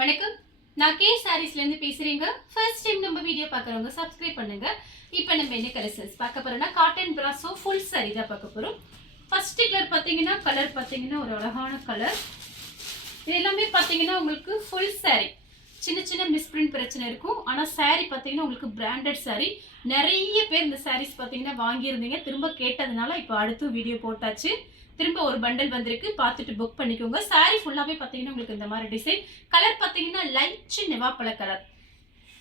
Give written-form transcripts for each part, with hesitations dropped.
வணக்கம். நான் கே சாரீஸ்ல இருந்து பேசுறேங்க. ஃபர்ஸ்ட் டைம் நம்ம வீடியோ பார்க்குறவங்க சப்ஸ்கிரைப் பண்ணுங்க. இப்போ நம்ம என்ன கலெக்ஷன்ஸ் பார்க்க போறோம்னா காட்டன் பிராசோ ஃபுல் சாரி தான் பார்க்க போறோம். ஃபர்ஸ்ட் கலர் பார்த்தீங்கன்னா ஒரு அழகான கலர். இது எல்லாமே பார்த்தீங்கன்னா உங்களுக்கு ஃபுல் சாரி. சின்ன சின்ன மிஸ்பிரிண்ட் பிரச்சனை இருக்கும். ஆனால் சாரி பார்த்தீங்கன்னா உங்களுக்கு பிராண்டட் சாரி. நிறைய பேர் இந்த சாரீஸ் பார்த்தீங்கன்னா வாங்கியிருந்தீங்க. திரும்ப கேட்டதுனால இப்போ அடுத்து வீடியோ போட்டாச்சு. திரும்ப ஒரு பண்டல் வந்திருக்கு, பார்த்துட்டு புக் பண்ணிக்கோங்க. சாரி ஃபுல்லாவே பாத்தீங்கன்னா உங்களுக்கு இந்த மாதிரி டிசைன். கலர் பாத்தீங்கன்னா லைட் நிவாப்பழ கலர்.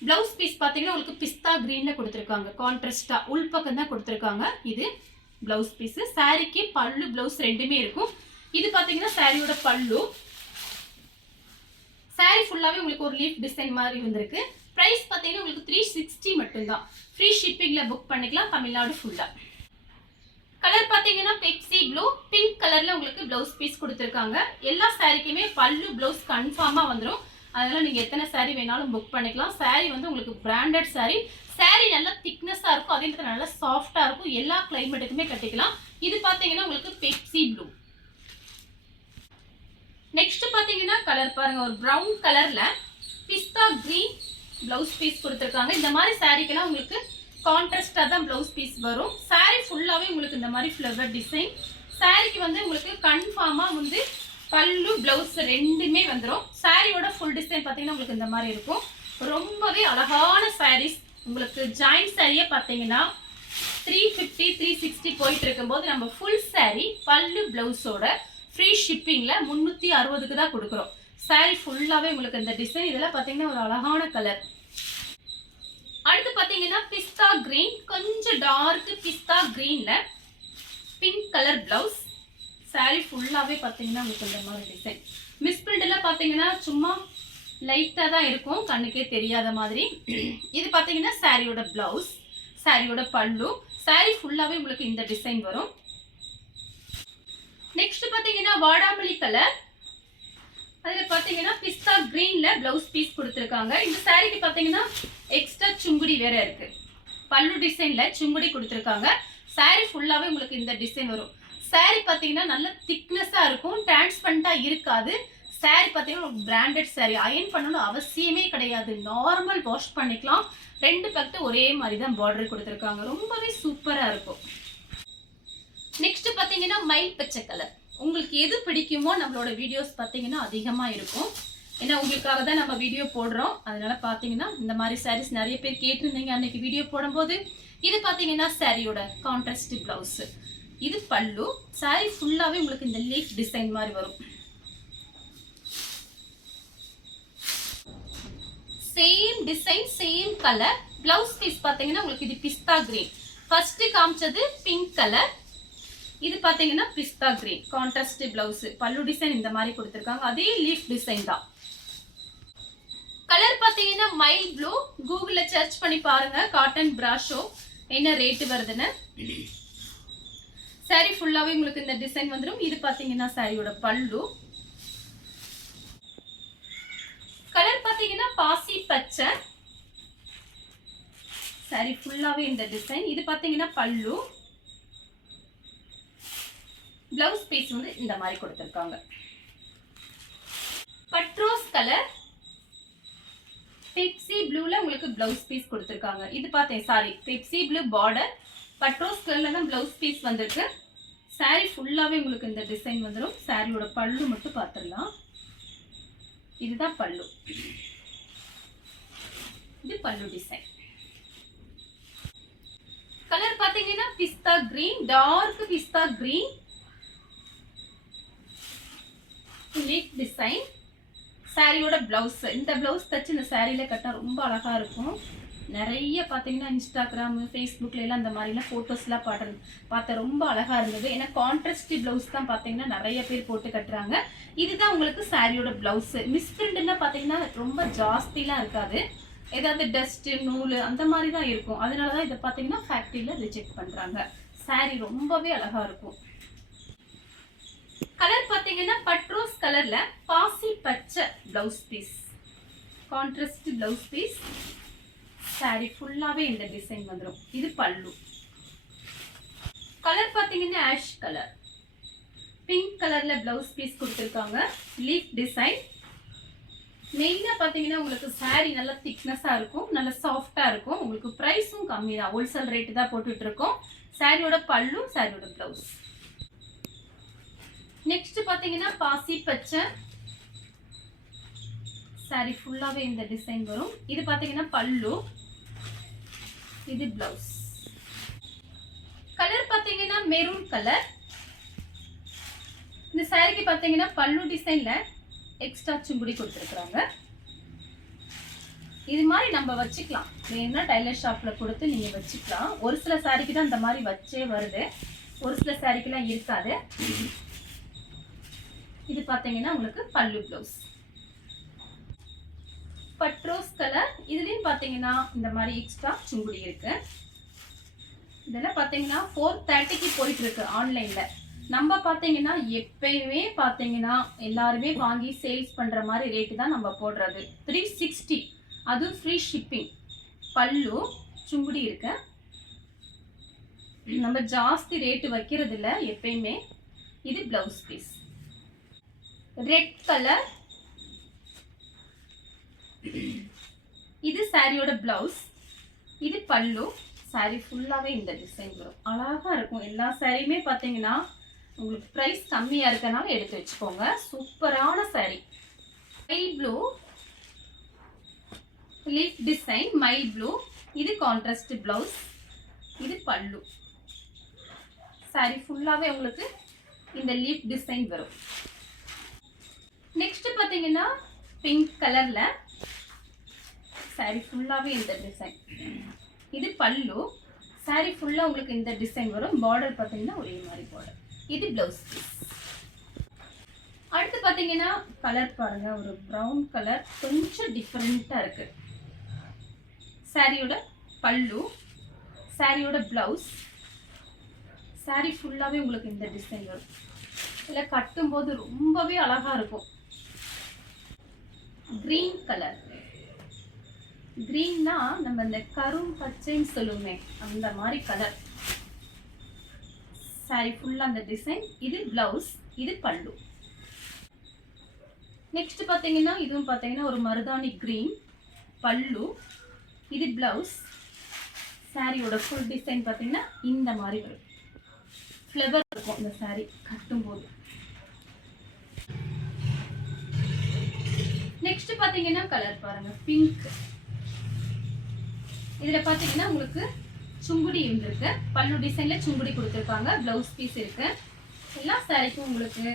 பிளவுஸ் பீஸ் பாத்தீங்கன்னா உங்களுக்கு பிஸ்தா கிரீன்ல கொடுத்துருக்காங்க. கான்ட்ராஸ்டா உள்பக்கம் தான் கொடுத்துருக்காங்க. இது பிளவுஸ் பீஸ். சாரிக்கு பல்லு பிளவுஸ் ரெண்டுமே இருக்கும். இது பாத்தீங்கன்னா சாரியோட பல்லு. சாரி ஃபுல்லாவே உங்களுக்கு ஒரு லீஃப் டிசைன் மாதிரி வந்திருக்கு. பிரைஸ் பாத்தீங்கன்னா உங்களுக்கு 360 மட்டும்தான். ஃப்ரீ ஷிப்பிங்ல புக் பண்ணிக்கலாம் தமிழ்நாடு ஃபுல்லா. கலர் பாத்தீங்கன்னா பெப்சி ப்ளூ, பிங்க் கலர்ல உங்களுக்கு பிளவுஸ் பீஸ் கொடுத்துருக்காங்க. எல்லா சாரிக்குமே பல்லு பிளவுஸ் கன்ஃபார்மா வந்துடும். அதனால நீங்க எத்தனை சாரி வேணாலும் புக் பண்ணிக்கலாம். சாரி வந்து உங்களுக்கு பிராண்டட் சாரி. சாரி நல்லா திக்னஸா இருக்கும், அதே நேரத்தில் நல்லா சாஃப்டா இருக்கும். எல்லா கிளைமேட்டுக்குமே கட்டிக்கலாம். இது பாத்தீங்கன்னா உங்களுக்கு பெப்சி ப்ளூ. நெக்ஸ்ட் பாத்தீங்கன்னா கலர் பாருங்க, ஒரு பிரவுன் கலர்ல பிஸ்தா கிரீன் பிளவுஸ் பீஸ் கொடுத்துருக்காங்க. இந்த மாதிரி சாரிக்கெல்லாம் உங்களுக்கு கான்ட்ராஸ்டா தான் பிளவுஸ் பீஸ் வரும். சாரி ஃபுல்லாவே உங்களுக்கு இந்த மாதிரி ஃப்ளவர் டிசைன். சாரிக்கு வந்து உங்களுக்கு கன்ஃபார்மா வந்து பல்லு பிளவுஸ் ரெண்டுமே வந்துடும். சாரியோட ஃபுல் டிசைன் பார்த்தீங்கன்னா உங்களுக்கு இந்த மாதிரி இருக்கும். ரொம்பவே அழகான சாரீஸ். உங்களுக்கு ஜாயிண்ட் சாரியே பார்த்தீங்கன்னா 350 360 போயிட்டு இருக்கும்போது நம்ம ஃபுல் சாரி பல்லு பிளவுஸோட ஃப்ரீ ஷிப்பிங்ல 360க்கு தான் கொடுக்குறோம். சாரி ஃபுல்லாவே உங்களுக்கு இந்த டிசைன். இதெல்லாம் பார்த்தீங்கன்னா ஒரு அழகான கலர். அடுத்து பாத்தீங்கன்னா பிஸ்தா கிரீன், கொஞ்சம் டார்க் பிஸ்தா கிரீன்ல பிங்க் கலர் பிளவுஸ். சாரி ஃபுல்லாவே பாத்தீங்கன்னா உங்களுக்கு இந்த மாதிரி டிசைன். மிஸ்பிரிண்ட் எல்லாம் பாத்தீங்கன்னா சும்மா லைட்டா தான் இருக்கும், கண்ணுக்கே தெரியாத மாதிரி. இது பாத்தீங்கன்னா சாரியோட பிளவுஸ், சாரியோட பல்லு. சாரி ஃபுல்லாவே உங்களுக்கு இந்த டிசைன் வரும். நெக்ஸ்ட் பாத்தீங்கன்னா வாடாமல்லி கலர். அதுல பாத்தீங்கன்னா பிஸ்தா கிரீன்ல பிளவுஸ் பீஸ் கொடுத்துருக்காங்க. இந்த சாரிக்கு பாத்தீங்கன்னா எக்ஸ்ட்ரா சுங்குடி வேற இருக்கு. பல்லு டிசைன்ல சுங்குடி கொடுத்துருக்காங்க. சாரி ஃபுல்லாவே உங்களுக்கு இந்த டிசைன் வரும். சாரி பாத்தீங்கன்னா நல்ல திக்னஸா இருக்கும், டிரான்ஸ்பரண்டா இருக்காது. சாரி பாத்தீங்கன்னா பிராண்டட் சாரி. அயன் பண்ணணும் அவசியமே கிடையாது, நார்மல் வாஷ் பண்ணிக்கலாம். ரெண்டு பக்கத்து ஒரே மாதிரி தான் பார்டர் கொடுத்துருக்காங்க. ரொம்பவே சூப்பரா இருக்கும். நெக்ஸ்ட் பாத்தீங்கன்னா மயில் பச்சை கலர். உங்களுக்கு எது பிடிக்குமோ நம்மளோட வீடியோஸ் பார்த்தீங்கன்னா அதிகமாக இருக்கும். ஏன்னா உங்களுக்காக தான் நம்ம வீடியோ போடுறோம். அதனால பார்த்தீங்கன்னா இந்த மாதிரி சாரீஸ் நிறைய பேர் கேட்டிருந்தீங்க அன்னைக்கு வீடியோ போடும்போது. இது பார்த்தீங்கன்னா சாரியோட கான்ட்ராஸ்ட் பிளவுஸ். இது பல்லு. சாரி ஃபுல்லாகவே உங்களுக்கு இந்த லீஃப் டிசைன் மாதிரி வரும். Same design same colour. Blouse piece பார்த்தீங்கன்னா உங்களுக்கு இது பிஸ்தா கிரீன். ஃபர்ஸ்ட் காமிச்சது பிங்க் கலர். இது பாத்தீங்கன்னா பிஸ்தா green contrast blouse. Pallu design இந்த மாதிரி கொடுத்துருக்காங்க. அதே லீஃப் டிசைன் தான். கலர் பாத்தீங்கன்னா மைல் ப்ளூ. கூகுள்ல சர்ச் பண்ணி பாருங்க காட்டன் பிராஷோ என்ன ரேட் வருதுன்னு. சாரி ஃபுல்லாவே உங்களுக்கு இந்த டிசைன் வந்துடும். இது பாத்தீங்கன்னா சாரியோட பல்லு. கலர் பாத்தீங்கன்னா பாசி பச்சை. சாரி ஃபுல்லாவே இந்த டிசைன். இது பாத்தீங்கன்னா பல்லு. பிளவுஸ் பீஸ் வந்து இந்த மாதிரி கொடுத்திருக்காங்க. பட்ரோஸ் கலர் பெப்சி ப்ளூல உங்களுக்கு பிளவுஸ் பீஸ் கொடுத்திருக்காங்க. இது பார்த்தேன் பெப்சி ப்ளூ பார்டர், பட்ரோஸ் கலர்ல தான் பிளவுஸ் பீஸ் வந்திருக்கு. சாரி ஃபுல்லாவே உங்களுக்கு இந்த டிசைன் வந்துடும். சாரியோட பல்லு மட்டும் பார்த்துடலாம். இதுதான் பல்லு. இது பல்லு டிசைன். கலர் பார்த்தீங்கன்னா பிஸ்தா கிரீன், டார்க் பிஸ்தா கிரீன் லீஃப் டிசைன். சாரியோட பிளவுஸ். இந்த பிளவுஸ் தச்சு இந்த சாரியில கட்டா ரொம்ப அழகா இருக்கும். நிறைய பார்த்தீங்கன்னா இன்ஸ்டாகிராம் ஃபேஸ்புக்ல எல்லாம் இந்த மாதிரிலாம் ஃபோட்டோஸ்லாம் பார்த்தேன். ரொம்ப அழகா இருந்தது. ஏன்னா கான்ட்ராஸ்ட் பிளவுஸ் தான் பார்த்தீங்கன்னா நிறைய பேர் போட்டு கட்டுறாங்க. இதுதான் உங்களுக்கு சாரியோட பிளவுஸ். மிஸ்பிரிண்ட்னா பார்த்தீங்கன்னா ரொம்ப ஜாஸ்திலாம் இருக்காது. ஏதாவது டஸ்ட் நூல் அந்த மாதிரி தான் இருக்கும். அதனால தான் இதை பார்த்தீங்கன்னா ஃபேக்டரியில ரிஜெக்ட் பண்றாங்க. சாரி ரொம்பவே அழகா இருக்கும். கலர் பாத்தீங்கன்னா பட்ரோஸ் கலர்ல பாசி பச்சை blouse piece. Contrast blouse piece. Sari ஃபுல்லாவே இந்த டிசைன் வந்துடும். இது பல்லு. கலர் பாத்தீங்கன்னா ஆஷ் கலர். பிங்க் கலர்ல பிளவுஸ் பீஸ் கொடுத்திருக்காங்க. Leaf design. மெயினாக பார்த்தீங்கன்னா உங்களுக்கு saree நல்லா திக்னஸாக இருக்கும், நல்லா சாஃப்டாக இருக்கும். உங்களுக்கு ப்ரைஸும் கம்மி தான், ஹோல்சேல் ரேட்டு தான் போட்டுட்டு இருக்கோம். சாரியோட பல்லு, சாரியோட ப்ளவுஸ். நெக்ஸ்ட் பார்த்தீங்கன்னா பாசி பச்சை saree ஃபுல்லாகவே இந்த டிசைன் வரும். இது பார்த்தீங்கன்னா பல்லு, இது ப்ளவுஸ். கலர் பார்த்தீங்கன்னா மெரூன் கலர். இந்த சாரிக்கு பார்த்தீங்கன்னா பல்லு டிசைனில் எக்ஸ்ட்ரா சுங்குடி கொடுத்துருக்குறாங்க. இது மாதிரி நம்ம வச்சுக்கலாம், வேணும்னா டைலர் ஷாப்பில் கொடுத்து நீங்கள் வச்சுக்கலாம். ஒரு சில சாரிக்கு தான் இந்த மாதிரி வச்சே வருது, ஒரு சில சாரிக்கெல்லாம் இருக்காது. இது பார்த்தீங்கன்னா உங்களுக்கு பல்லு ப்ளவுஸ். பட்ரோஸ் கலர். இதுலேயும் பார்த்தீங்கன்னா இந்த மாதிரி எக்ஸ்ட்ரா சுங்குடி இருக்கு. இதெல்லாம் பார்த்தீங்கன்னா 430க்கு போயிட்டு இருக்கு ஆன்லைனில். நம்ம பார்த்தீங்கன்னா எப்பயுமே பார்த்தீங்கன்னா எல்லாருமே வாங்கி சேல்ஸ் பண்ணுற மாதிரி ரேட்டு தான் நம்ம போடுறது. 360, அதுவும் ஃப்ரீ ஷிப்பிங். பல்லு சுங்குடி இருக்கு. நம்ம ஜாஸ்தி ரேட்டு வைக்கிறது இல்லை எப்பயுமே. இது பிளவுஸ் பீஸ். Red colour. இது சாரியோட பிளவுஸ், இது பல்லு. சாரி ஃபுல்லாகவே இந்த டிசைன் வரும், அழகாக இருக்கும். எல்லா சாரியுமே பார்த்தீங்கன்னா உங்களுக்கு ப்ரைஸ் கம்மியாக இருக்கனால எடுத்து வச்சுக்கோங்க. சூப்பரான sorry. Mile blue leaf design, mile blue. இது கான்ட்ராஸ்ட் பிளவுஸ், இது பல்லு. சாரி ஃபுல்லாகவே உங்களுக்கு இந்த லீஃப் டிசைன் வரும். நெக்ஸ்ட் பார்த்தீங்கன்னா பிங்க் கலரில் சாரி ஃபுல்லாகவே இந்த டிசைன். இது பல்லு. சாரி ஃபுல்லாக உங்களுக்கு இந்த டிசைன் வரும். பார்டர் பார்த்தீங்கன்னா ஒரே மாதிரி பார்டர். இது ப்ளவுஸ் பீஸ். அடுத்து பார்த்தீங்கன்னா கலர் பாருங்க, ஒரு ப்ரௌன் கலர், கொஞ்சம் டிஃப்ரெண்ட்டாக இருக்கு. சாரியோட பல்லு, சாரியோட ப்ளவுஸ். சாரி ஃபுல்லாகவே உங்களுக்கு இந்த டிசைன் வரும். இதில் கட்டும்போது ரொம்பவே அழகாக இருக்கும். Green colour. கிரீன்னா நம்ம இந்த கரும் பச்சைன்னு சொல்லுவோமே அந்த மாதிரி கலர். சாரி ஃபுல்லாக அந்த டிசைன். இது பிளவுஸ், இது பல்லு. நெக்ஸ்ட் பார்த்தீங்கன்னா இதுவும் பார்த்தீங்கன்னா ஒரு மருதாணி கிரீன். பல்லு, இது பிளவுஸ். சாரியோட ஃபுல் டிசைன் பார்த்தீங்கன்னா இந்த மாதிரி வரும். ஃப்ளவர் இருக்கும் இந்த சாரி கட்டும்போது. நெக்ஸ்ட் பார்த்தீங்கன்னா கலர் பாருங்க, பிங்க். இதில் பார்த்தீங்கன்னா உங்களுக்கு சுங்குடி இருக்கு. பல்லு டிசைனில் சுங்குடி கொடுத்துருக்காங்க. ப்ளவுஸ் பீஸ் இருக்கு. எல்லா சாரிக்கும் உங்களுக்கு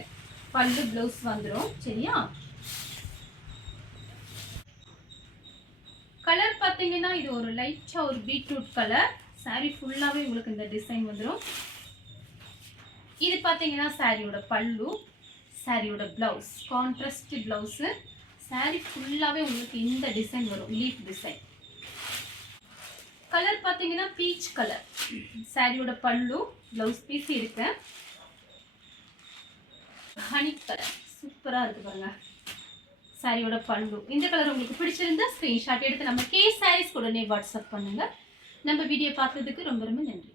பல்லு ப்ளவுஸ் வந்துடும். சரியா? கலர் பார்த்தீங்கன்னா இது ஒரு லைட்டாக ஒரு பீட்ரூட் கலர். சாரி ஃபுல்லாகவே உங்களுக்கு இந்த டிசைன் வந்துடும். இது பார்த்தீங்கன்னா சாரியோட பல்லு, சாரியோட ப்ளவுஸ், கான்ட்ராஸ்ட் ப்ளவுஸு. சாரி ஃபுல்லாகவே உங்களுக்கு இந்த டிசைன் வரும், லீஃப் டிசைன். கலர் பார்த்தீங்கன்னா பீச் கலர். சாரியோட பல்லு, ப்ளவுஸ் பீஸ் இருக்கு. ஹனி கலர் சூப்பராக இருக்கு பாருங்க. சாரியோட பல்லு. இந்த கலர் உங்களுக்கு பிடிச்சிருந்தா ஸ்க்ரீன்ஷாட் எடுத்து நம்ம கே சாரீஸ் உடனே வாட்ஸ்அப் பண்ணுங்க. நம்ம வீடியோ பார்த்ததுக்கு ரொம்ப ரொம்ப நன்றி.